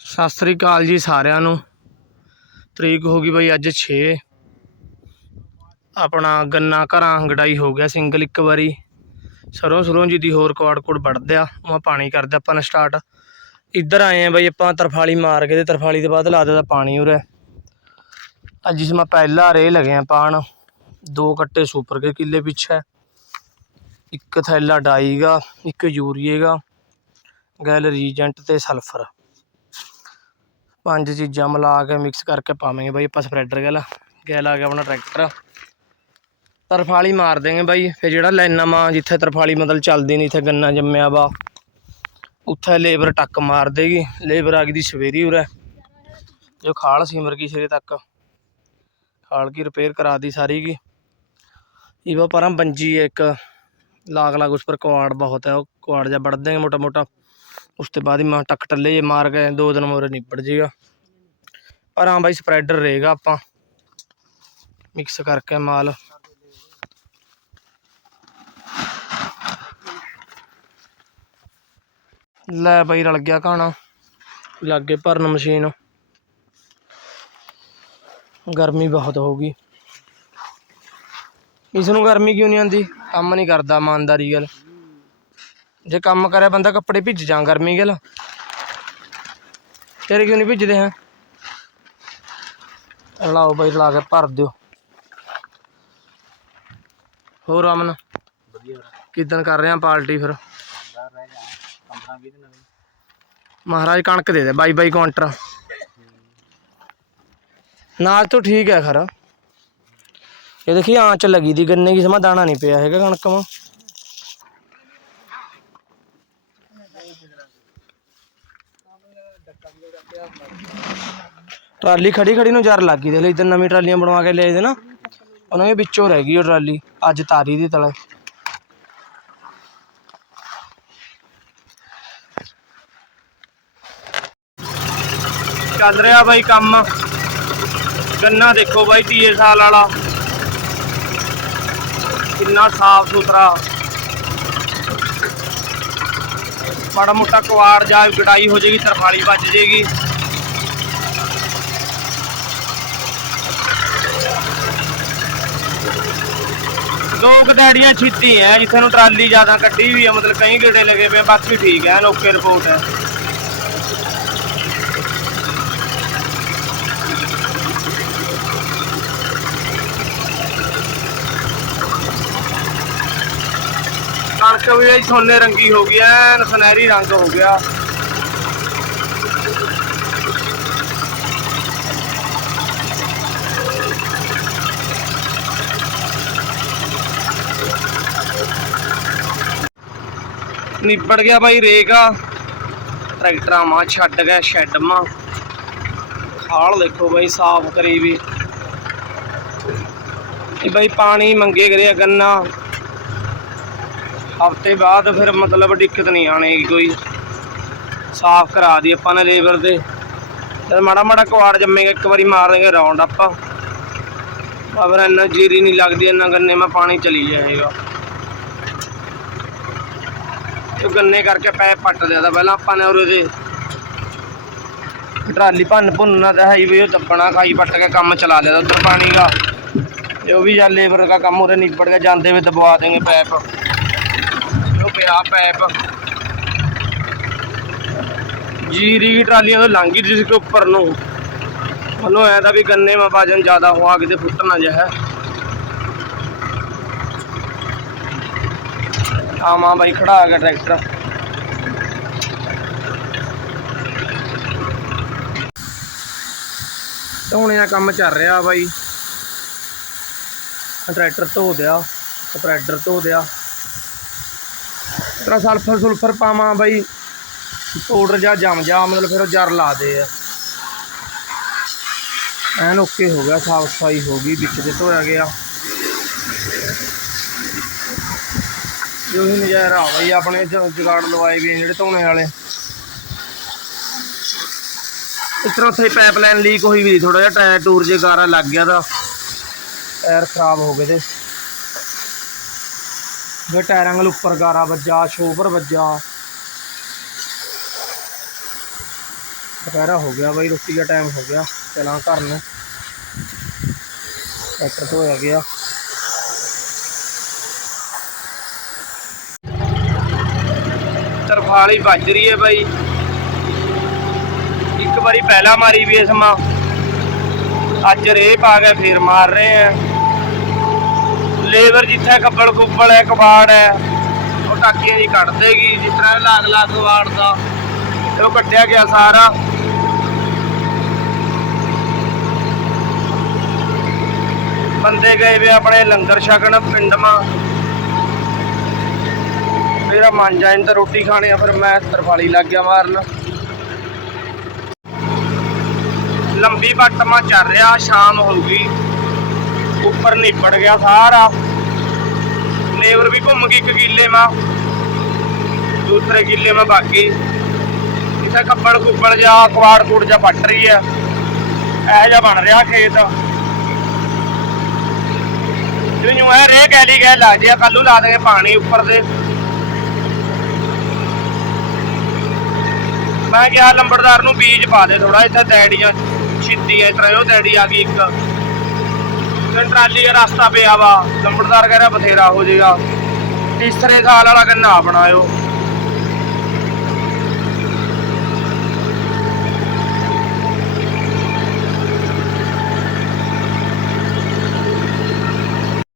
ਸਤਿ ਸ੍ਰੀ ਅਕਾਲ ਜੀ ਸਾਰਿਆਂ ਨੂੰ। ਤਰੀਕ ਹੋ ਗਈ ਬਈ ਅੱਜ 6 ਆਪਣਾ ਗੰਨਾ ਘਰਾਂ ਗੜਾਈ ਹੋ ਗਿਆ ਸਿੰਗਲ ਇੱਕ ਵਾਰੀ। ਸਰੋਂ ਸਰੋਂ ਜੀ ਦੀ ਹੋਰ ਕੁਆੜ ਕੁੜ ਵੱਢਦੇ ਆ, ਉਹ ਪਾਣੀ ਕਰਦੇ ਆਪਾਂ ਨੇ ਸਟਾਰਟ ਇੱਧਰ ਆਏ ਆ ਬਈ ਆਪਾਂ ਤਰਫਾਲੀ ਮਾਰ ਕੇ ਤੇ ਤਰਫਾਲੀ ਦੇ ਬਾਅਦ ਲਾ ਦਿੱਤਾ ਪਾਣੀ ਉਰੇ। ਅੱਜ ਜਿਸ ਮੈਂ ਪਹਿਲਾ ਰੇ ਲਗੇ ਆ ਪਾਣ, ਦੋ ਕੱਟੇ ਸੁਪਰ ਕੇ ਕਿੱਲੇ ਪਿੱਛੇ। ਇੱਕ ਥੈਲਾ ਡਾਈਗਾ ਇੱਕ ਯੂਰੀਏਗਾ ਗੈਲ ਰੀਜੈਂਟ ਤੇ ਸਲਫਰ। ਪੰਜ ਚੀਜ਼ਾਂ ਮਿਲਾ ਕੇ ਮਿਕਸ ਕਰਕੇ ਪਾਵਾਂਗੇ ਬਾਈ, ਆਪਾਂ ਸਪਰੈਡਰ ਗੈਲ। ਗੈਲ ਆ ਗਿਆ ਆਪਣਾ ਟਰੈਕਟਰ ਤਰਫਾਲੀ ਮਾਰ ਦੇਗੇ ਬਾਈ। ਫਿਰ ਜਿਹੜਾ ਲਾਈਨਾਂ ਮਾ, ਜਿੱਥੇ ਤਰਫਾਲੀ ਮਤਲਬ ਚੱਲਦੀ ਨਹੀਂ, ਇੱਥੇ ਗੰਨਾ ਜੰਮਿਆ ਵਾ। ਉੱਥੇ ਲੇਬਰ ਟੱਕ ਮਾਰ ਦੇਗੀ। ਲੇਬਰ ਆ ਗਈ ਦੀ ਸਵੇਰੀ ਉਰੇ। ਜੋ ਖਾਲ ਸੀਮਰ ਕੀ ਸਵੇਰੇ ਤੱਕ? ਖਾਲ ਕੀ ਰਿਪੇਅਰ ਕਰਾ ਦੀ ਸਾਰੀ ਕੀ ਇਹ ਵਾ ਪਰਾਂ ਬੰਜੀ ਇੱਕ। ਲਾਗ ਲਾਗ ਉਸ ਪਰ ਕੁਆੜ ਬਹੁਤ ਹੈ। ਉਹ ਕੁਆੜ ਜਾਂ ਵੱਢ ਦੇਗੇ ਮੋਟਾ ਮੋਟਾ ਉਸ ਤੋਂ ਬਾਅਦ ਹੀ ਮੈਂ ਟੱਕ ਟੱਲੇ ਜੇ ਮਾਰ ਗਏ ਦੋ ਦਿਨ ਮੋਰੇ ਨਿਬੜ ਜੇਗਾ। ਪਰ ਹਾਂ ਬਾਈ ਸਪਰੈਡਰ ਰਹੇਗਾ ਆਪਾਂ। ਮਿਕਸ ਕਰਕੇ ਮਾਲ। ਲੈ ਬਾਈ, ਰਲ ਗਿਆ ਕਹਾਣਾ ਲੱਗੇ ਭਰਨ ਮਸ਼ੀਨ। ਗਰਮੀ ਬਹੁਤ ਹੋ ਗਈ। ਇਸ ਨੂੰ ਗਰਮੀ ਕਿਉਂ ਨਹੀਂ ਆਉਂਦੀ? ਕੰਮ ਨਹੀਂ ਕਰਦਾ ਇਮਾਨਦਾਰੀ ਗੱਲ ਜੇ ਕੰਮ ਕਰੇ ਬੰਦਾ ਕੱਪੜੇ ਭਿੱਜ ਜਾਂ ਗਰਮੀ ਗੱਲ। ਤੇਰੇ ਕਿਉਂ ਨਹੀਂ ਭਿੱਜਦੇ ਹੈ? ਲਾਓ ਬਾਈ ਲਾ ਕੇ ਭਰ ਦਿਓ। ਹੋਰ ਅਮਨ? ਕਿਦਾਂ ਕਰ ਰਹੇ ਆ ਪਾਰਟੀ ਫਿਰ? ਮਹਾਰਾਜ ਕਣਕ ਦੇ ਦੇ ਬਾਈ ਬਾਈ ਕਾਊਂਟਰ। ਨਾਲ ਤੋਂ ਠੀਕ ਹੈ ਖਰਾ। ਇਹ ਦੇਖੀ ਆਂਚ ਲੱਗੀ ਦੀ ਗੰਨੇ ਕੀ ਸਮਾਂ ਦਾਣਾ ਨਹੀਂ ਪਿਆ ਹੈਗਾ ਕਣਕ ਮਾ ਟਰਾਲੀ ਖੜੀ ਖੜੀ ਨੂੰ ਜਰ ਲੱਗ ਗਈ ਦੇ ਲਈ ਇਧਰ ਨਵੀਂ ਟਰਾਲੀਆਂ ਬਣਵਾ ਕੇ ਲਿਆਏ ਦੇ ਨਾ। ਉਹਨਾਂ ਦੇ ਵਿੱਚੋਂ ਰਹਿ ਗਈ ਉਹ ਟਰਾਲੀ, ਅੱਜ ਤਾਰੀ ਦੀ ਤਲੇ। ਚੱਲ ਰਿਹਾ ਬਾਈ ਕੰਮ। ਗੰਨਾ ਦੇਖੋ ਬਾਈ, ਤੀਏ ਸਾਲ ਵਾਲਾ। ਕਿੰਨਾ ਸਾਫ਼ ਸੁਥਰਾ। ਮਾੜਾ ਮੋਟਾ ਕੁਆੜ ਜਾ ਗੜਾਈ ਹੋ ਜੇਗੀ, ਤਰਫਾਲੀ ਵੱਜ ਜੇਗੀ। ਲੋਕ ਕਦੜੀਆਂ ਛਿੱਤੀ ਐ ਜਿੱਥੇ ਨੂੰ ਟਰਾਲੀ ਜ਼ਿਆਦਾ ਕੱਢੀ ਵੀ ਹੈ ਮਤਲਬ ਕਈ ਗੇੜੇ ਲਗੇ ਪਏ ਬਾਕੀ ਠੀਕ ਐ ਓਕੇ ਰਿਪੋਰਟ ਹੈ ਕਣਕ ਵੀ ਸੋਨੇ ਰੰਗੀ ਹੋ ਗਈ, ਐਨ ਸੁਨਹਿਰੀ ਰੰਗ ਹੋ ਗਿਆ। ਨਿਬੜ ਗਿਆ ਬਾਈ ਰੇਗਾ। ਟਰੈਕਟਰਾਂ ਮਾ ਛੱਡ ਗਿਆ ਸ਼ੈੱਡ ਮਾ ਖਾਲ ਦੇਖੋ ਬਾਈ, ਸਾਫ਼ ਕਰੀ ਵੀ। ਇਹ ਬਾਈ ਪਾਣੀ ਮੰਗੇ ਕਰਿਆ ਗੰਨਾ। ਹਫ਼ਤੇ ਬਾਅਦ ਫਿਰ ਮਤਲਬ ਦਿੱਕਤ ਨਹੀਂ ਆਣੇਗੀ ਕੋਈ। ਸਾਫ਼ ਕਰਾ ਦੀ ਆਪਾਂ ਨੇ ਲੇਬਰ ਦੇ। ਤੇ ਮਾੜਾ ਮਾੜਾ ਕੁਆੜ ਜੰਮੇਗਾ, ਇੱਕ ਵਾਰੀ ਮਾਰ ਦੇਂਗੇ ਰਾਉਂਡ ਆਪਾਂ। ਪਰ ਇੰਨਾ ਜੀਰੀ ਨਹੀਂ ਲੱਗਦੀ, ਇੰਨਾ ਗੰਨੇ ਮੈਂ ਪਾਣੀ ਚਲੀ ਜਾਏਗਾ। ਤੇ ਗੰਨੇ ਕਰਕੇ ਪੈਪ ਪੱਟ ਲਿਆ ਤਾਂ ਪਹਿਲਾਂ ਆਪਾਂ ਨੇ ਉਰੇ ਦੇ ਟਰਾਲੀ ਭੰਨ ਭੁੰਨਣਾ ਤਾਂ ਹੈ ਹੀ ਵੀ ਉਹ ਦੱਬਣਾ ਖਾਈ ਪੱਟ ਕੇ ਕੰਮ ਚਲਾ ਲਿਆ ਉਧਰ ਪਾਣੀ ਦਾ। ਜੋ ਵੀ ਜਾਂ ਲੇਬਰ ਦਾ ਕੰਮ ਉਰੇ ਨਿਪੜ ਕੇ ਜਾਂਦੇ ਵੇ ਦਬਵਾ ਦੇਂਗੇ ਪੈਪ। ਉਹ ਪਿਆ ਪੈਪ। ਜੀਰੀ ਦੀ ਟਰਾਲੀਆਂ ਤੋਂ ਲੰਘੀ ਜਿਸ ਕੇ ਉੱਪਰ ਨੂੰ। ਉਹਨੂੰ ਐ ਤਾਂ ਵੀ ਗੰਨੇ ਮਾ ਵਜਨ ਜ਼ਿਆਦਾ ਹੋਆ, ਕਿਤੇ ਫੁੱਟ ਨਾ ਜਾਏ। ਆਮਾ ਬਾਈ, ਖੜਾ ਆ ਗਿਆ ਟਰੈਕਟਰ। ਧੋਣੇ ਦਾ ਕੰਮ ਚੱਲ ਰਿਹਾ ਬਾਈ। ਟਰੈਕਟਰ ਧੋ ਦਿਆ ਸਪਰੈਡਰ ਧੋ ਦਿਆ। ਤਰਾ ਸਲਫਰ ਸੁਲਫਰ ਪਾਵਾਂ ਬਾਈ। ਪਾਊਡਰ ਜਾਂ ਜਮ ਜਾ, ਮਤਲਬ ਫਿਰ ਉਹ ਜਰ ਲਾ ਦੇ ਆ। ਐਨ ਓਕੇ ਹੋ ਗਿਆ, ਸਾਫ਼ ਸਫ਼ਾਈ ਹੋ ਗਈ, ਵਿੱਚ ਤੇ ਧੋਇਆ ਗਿਆ। ਜੋ ਹੀ ਨਜ਼ਾਰਾ ਆ ਬਈ ਆਪਣੇ ਜ- ਲਵਾਏ ਵੀ ਜਿਹੜੇ ਧੋਣੇ ਵਾਲੇ। ਇਸ ਤਰ੍ਹਾਂ ਉੱਥੇ ਪਾਈਪਲਾਈਨ ਲੀਕ ਹੋਈ ਵੀ ਥੋੜਾ ਜਿਹਾ ਟਾਇਰ ਟੂਰ ਜੇ ਗਾਰਾ ਲੱਗ ਗਿਆ ਤਾਂ ਟਾਇਰ ਖਰਾਬ ਹੋ ਗਏ ਤੇ। ਜੇ ਟਾਇਰਾਂ ਨਾਲ ਉੱਪਰ ਗਾਰਾ ਵੱਜਾ ਸ਼ੋਪਰ ਵੱਜਾ। ਦੁਪਹਿਰਾ ਹੋ ਗਿਆ ਬਾਈ, ਰੋਟੀ ਦਾ ਟਾਈਮ ਹੋ ਗਿਆ ਚਲਾਂ ਘਰ ਨੂੰ। ਟਰੈਕਟਰ ਧੋਇਆ ਗਿਆ। ਤਰਫਾਲੀ ਵੱਜ ਰਹੀ ਹੈ ਬਾਈ। ਇੱਕ ਵਾਰੀ ਪਹਿਲਾਂ ਮਾਰੀ ਵੀ ਇਸ ਮਾਂ। ਅੱਜ ਰੇ ਪਾ ਕੇ ਫਿਰ ਮਾਰ ਰਹੇ ਆ। ਲੇਬਰ ਜਿੱਥੇ ਕੱਬਲ ਕੁੱਬਲ ਹੈ, ਕਬਾੜ ਹੈ, ਉਹ ਟਾਕੀਆਂ ਜੀ ਕੱਢ ਦੇਗੀ, ਜਿਸ ਤਰ੍ਹਾਂ ਲਾਗ ਲਾ ਕਬਾੜ ਦਾ। ਤੇ ਉਹ ਕੱਟਿਆ ਗਿਆ ਸਾਰਾ। ਬੰਦੇ ਗਏ ਵੇ ਆਪਣੇ ਲੰਗਰ ਛਕਣ ਪਿੰਡ ਮਾ ਮੇਰਾ ਮਨ ਜਾਇਨ ਤਾਂ ਰੋਟੀ ਖਾਣੇ ਆ, ਫਿਰ ਮੈਂ ਤਰਫਾਲੀ ਲੱਗ ਗਿਆ ਮਾਰਨ। ਲੰਬੀ ਵੱਟ ਮਾ ਚੱਲ ਰਿਹਾ, ਸ਼ਾਮ ਹੋ ਗਈ। ਉੱਪਰ ਨਿਪੜ ਗਿਆ ਸਾਰਾ। ਲੇਬਰ ਵੀ ਘੁੰਮ ਗਈ, ਇੱਕ ਕਿੱਲੇ ਮਾ। ਦੂਸਰੇ ਕਿੱਲੇ ਮਾ ਬਾਕੀ। ਇੱਥੇ ਕੱਪੜ ਕੁੱਪੜ ਜਾ ਕੁਆੜ ਕੂੜ ਜਾ ਪੱਟ ਰਹੀ ਆ। ਇਹ ਜਿਹਾ ਬਣ ਰਿਹਾ ਖੇਤ। ਜਿਉਂ ਇਹ ਰੇ ਗੈਲੀ ਗੈ ਲੱਗ ਜਿਆ ਕੱਲੂ ਲਾ ਦੇਗੇ ਪਾਣੀ ਉੱਪਰ ਦੇ। ਮੈਂ ਕਿਹਾ ਲੰਬੜਦਾਰ ਨੂੰ ਬੀਜ ਪਾ ਦੇ ਥੋੜਾ ਇੱਥੇ ਡੈਡੀਆਂ ਛਿੱਦੀ ਐ ਤਰ੍ਹਾਂ ਉਹ ਡੈਡੀ ਆ ਗਈ ਇੱਕ। ਤੇ ਟਰਾਲੀ ਦਾ ਰਸਤਾ ਪਿਆ ਵਾ, ਲੰਬੜਦਾਰ ਕਹਿ ਰਿਹਾ ਬਥੇਰਾ ਹੋ ਜਾਏਗਾ ਤੀਸਰੇ ਸਾਲ ਵਾਲਾ ਗੰਨਾ ਬਣਾਇਓ।